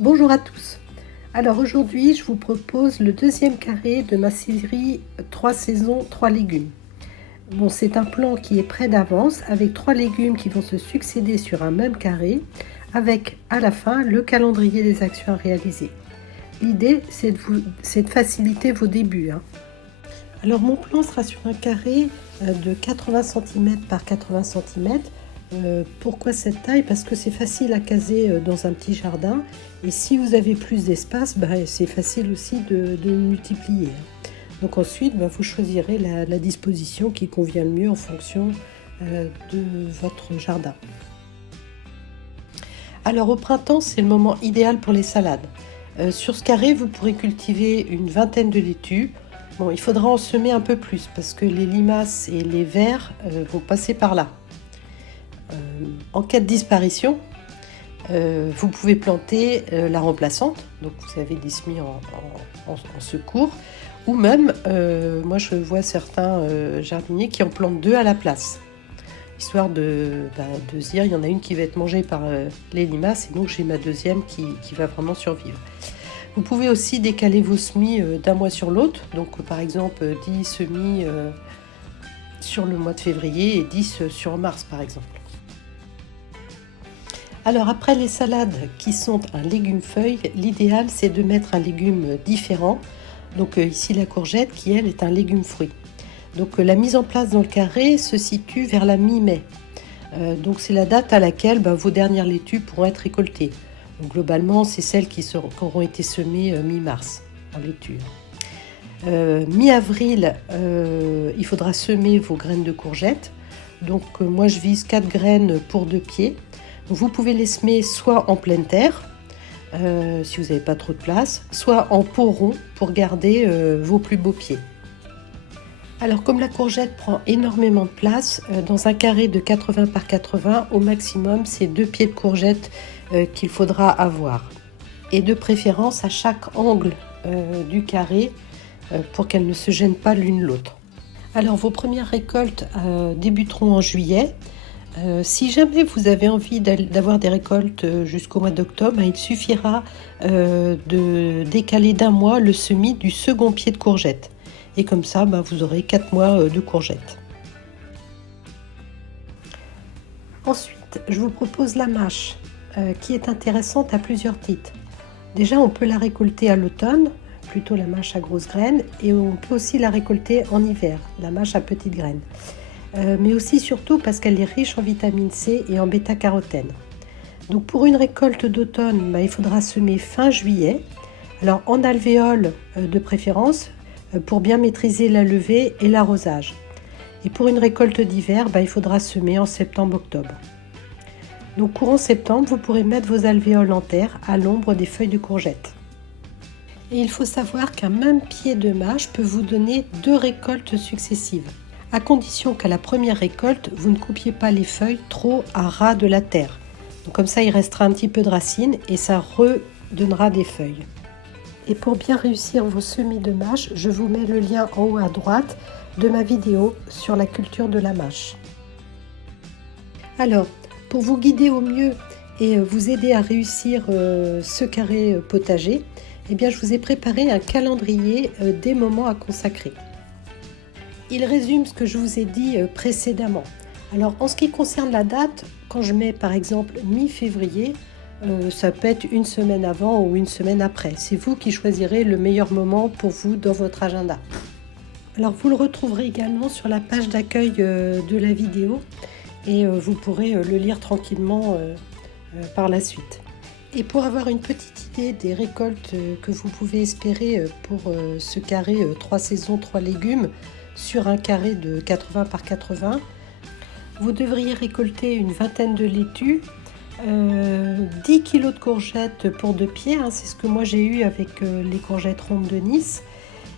Bonjour à tous. Alors aujourd'hui, je vous propose le deuxième carré de ma série 3 saisons, 3 légumes. Bon, c'est un plan qui est prêt d'avance avec 3 légumes qui vont se succéder sur un même carré avec à la fin le calendrier des actions à réaliser. L'idée, c'est de faciliter vos débuts. Alors mon plan sera sur un carré de 80 cm par 80 cm. Pourquoi cette taille? Parce que c'est facile à caser dans un petit jardin, et si vous avez plus d'espace, c'est facile aussi de multiplier. Donc ensuite, vous choisirez la disposition qui convient le mieux en fonction de votre jardin. Alors au printemps, c'est le moment idéal pour les salades. Sur ce carré, vous pourrez cultiver une vingtaine de laitues. Bon, il faudra en semer un peu plus parce que les limaces et les vers vont passer par là. En cas de disparition, vous pouvez planter la remplaçante, donc vous avez des semis en secours, ou même, moi je vois certains jardiniers qui en plantent 2 à la place, histoire de se dire, il y en a une qui va être mangée par les limaces, et donc j'ai ma deuxième qui va vraiment survivre. Vous pouvez aussi décaler vos semis d'un mois sur l'autre, donc par exemple 10 semis sur le mois de février et 10 sur mars par exemple. Alors après les salades qui sont un légume feuille, l'idéal c'est de mettre un légume différent. Donc ici la courgette qui elle est un légume fruit. Donc la mise en place dans le carré se situe vers la mi-mai. Donc c'est la date à laquelle vos dernières laitues pourront être récoltées. Donc globalement c'est celles qui auront été semées mi-mars en laitue. Mi-avril, il faudra semer vos graines de courgettes. Donc moi je vise 4 graines pour 2 pieds. Vous pouvez les semer soit en pleine terre, si vous n'avez pas trop de place, soit en pot rond pour garder vos plus beaux pieds. Alors comme la courgette prend énormément de place, dans un carré de 80 par 80, au maximum c'est 2 pieds de courgette qu'il faudra avoir. Et de préférence à chaque angle du carré pour qu'elles ne se gênent pas l'une l'autre. Alors vos premières récoltes débuteront en juillet. Si jamais vous avez envie d'avoir des récoltes jusqu'au mois d'octobre, il suffira de décaler d'1 mois le semis du second pied de courgette. Et comme ça, vous aurez 4 mois de courgettes. Ensuite, je vous propose la mâche, qui est intéressante à plusieurs titres. Déjà, on peut la récolter à l'automne, plutôt la mâche à grosses graines, et on peut aussi la récolter en hiver, la mâche à petites graines. Mais aussi surtout parce qu'elle est riche en vitamine C et en bêta-carotène. Donc pour une récolte d'automne, il faudra semer fin juillet, alors en alvéole de préférence, pour bien maîtriser la levée et l'arrosage. Et pour une récolte d'hiver, il faudra semer en septembre-octobre. Donc courant septembre, vous pourrez mettre vos alvéoles en terre à l'ombre des feuilles de courgettes. Et il faut savoir qu'un même pied de mâche peut vous donner 2 récoltes successives, à condition qu'à la première récolte, vous ne coupiez pas les feuilles trop à ras de la terre. Donc comme ça, il restera un petit peu de racines et ça redonnera des feuilles. Et pour bien réussir vos semis de mâche, je vous mets le lien en haut à droite de ma vidéo sur la culture de la mâche. Alors, pour vous guider au mieux et vous aider à réussir ce carré potager, je vous ai préparé un calendrier des moments à consacrer. Il résume ce que je vous ai dit précédemment. Alors en ce qui concerne la date, quand je mets par exemple mi-février, ça peut être une semaine avant ou une semaine après. C'est vous qui choisirez le meilleur moment pour vous dans votre agenda. Alors vous le retrouverez également sur la page d'accueil de la vidéo et vous pourrez le lire tranquillement par la suite. Et pour avoir une petite idée des récoltes que vous pouvez espérer pour ce carré 3 saisons, 3 légumes, sur un carré de 80 par 80, vous devriez récolter une vingtaine de laitues, 10 kg de courgettes pour 2 pieds, c'est ce que moi j'ai eu avec les courgettes rondes de Nice.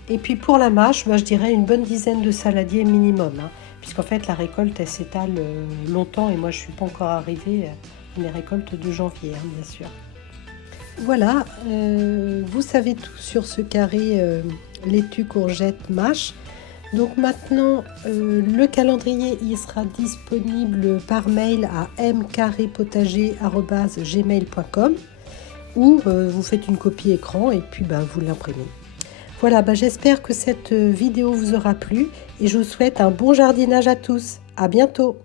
Et puis pour la mâche, je dirais une bonne dizaine de saladiers minimum, puisqu'en fait la récolte elle s'étale longtemps et moi je ne suis pas encore arrivée à mes récoltes de janvier, bien sûr. Voilà, vous savez tout sur ce carré laitue, courgette, mâche. Donc maintenant, le calendrier il sera disponible par mail à mcarrépotager@gmail.com. ou vous faites une copie écran et puis vous l'imprimez. Voilà, j'espère que cette vidéo vous aura plu et je vous souhaite un bon jardinage à tous. À bientôt!